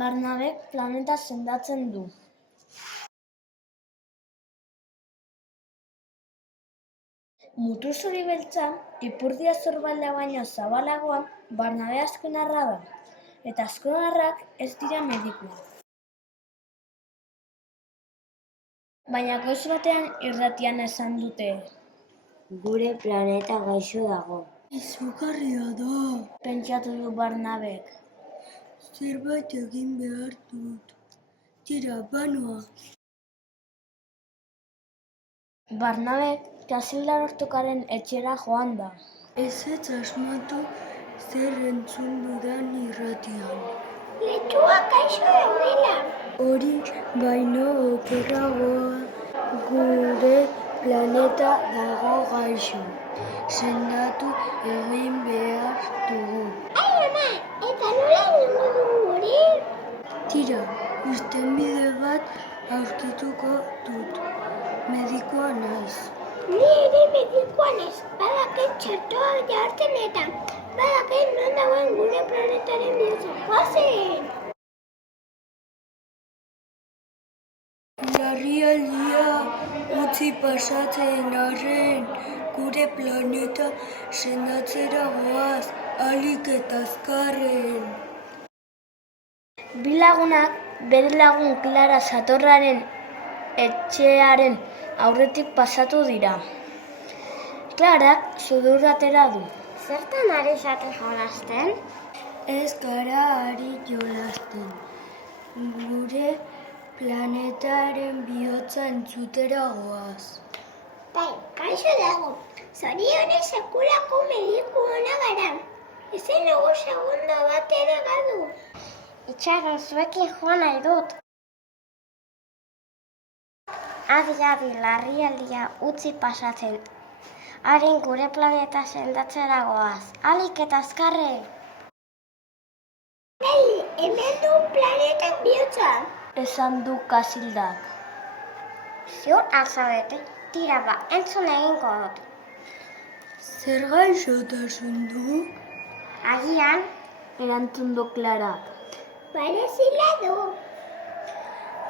Barnabek planeta sendatzen du. Mutur zuri beltza, ipurdia zorbaldea baino zabalagoa, Barnabe azkonarra da. Eta azkonarrak ez dira medikuak. Baina goiz batean irratian esan dute. Gure planeta gaixo dago. Izugarria da, pentsatu du Barnabek. Zerbait egin behar dut. Tira, banoa. Barnabek Kasildar ortokaren etxera joan da. Ez asmatu zer entzun dudan irratian. Letxua gaixo daudela. Hori baino okerragoa, gure planeta dago gaixo. Sendatu egin behar dugu. Ai ama, eta nola egingo dugu hori? Tira, irtenbide bat aurkituko dut. Medikua naiz. Ni ere medikua naiz, badakit txertoa jartzen eta badakit non dagoen gure planetaren bihotza. Goazen! Larrialdia utzi pasatzen arren, gure planeta sendatzera goaz, ahalik eta azkarren. Bi lagunak bere lagun Klara Satorraren etxearen aurretik pasatu dira. Klarak sudurra atera du. Zertan ari zate jolasten? Ez gara ari jolasten. Gure planetaren bihotza entzutera goaz. Bai, gaixo dago. Zorionez sekulako mediku ona gara. Ezen dugu segundo bat ere galdu. Itxaron zuekin joan nahi dut. Adi, larrialdia utzi pasatzen. Haren gure planeta sendatzera goaz. Ahalik eta azkarren. Ei, hemen du planetan bihotza. Esan du Kasildak. Ziur alzabete, tira ba, entzun egingo dut. Zer gaixotasun du? Agian, Erantzun du Klarak. barezila du.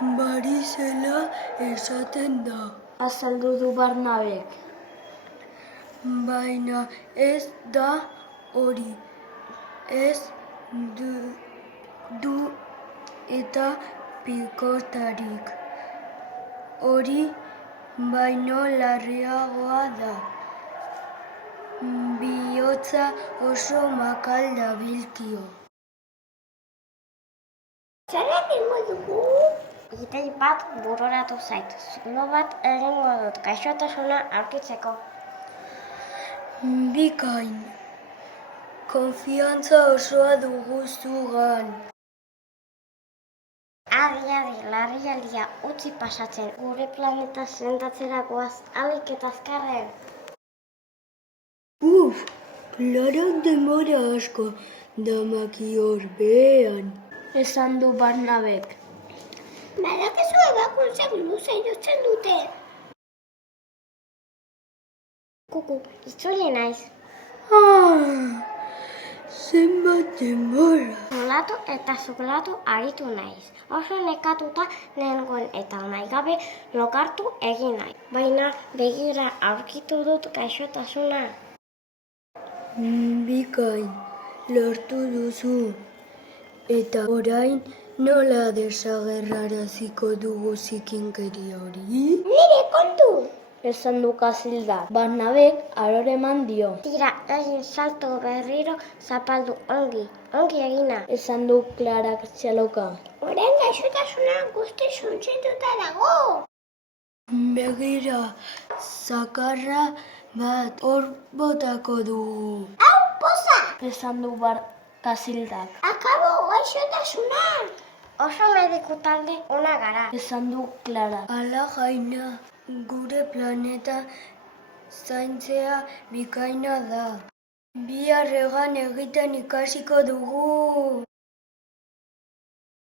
Barizela esaten da. Azaldu du Barnabek. Baina ez da hori. Ez du eta pikotarik. Hori baino larriagoa da. Bihotza oso makal dabilkio. Zer egingo dugu? Idei bat bururatu zait. Zulo bat egingo dut gaixotasuna aurkitzeko. Bikain. Konfiantza osoa dugu zugan. Adi, larrialdia utzi pasatzen. Gure planeta sendatzera goaz, ahalik eta azkarren. Klarak denbora asko damaki horbean. Esan du Barnabek. Badakizu ebakuntzak luze jotzen dute. Kuku, itzuli naiz. Zenbat denbora. Zulatu eta zuglatu aritu naiz. Oso nekatuta nengoen eta nahi gabe lokartu egin nahi. Baina begira aurkitu dut gaixotasuna. Bikain, lortu duzu. Eta orain nola desagerraraziko dugu zikinkeria hori? Nire kontu! Esan du Kasildak. Barnabek arore eman dio. Tira, egin salto berriro zapaldu ongi egina. Esan du Klarak txaloka. Orain gaixotasuna guzti suntsituta dago. Begira, zakarra bat hor botako dugu. Hau, poza! Esan du Kasildak. Akabo gaixotasuna! Oso mediku talde ona gara. Esan du Klarak. Ala jaina, gure planeta zaintzea bikaina da. Bihar egan egiten ikasiko dugu.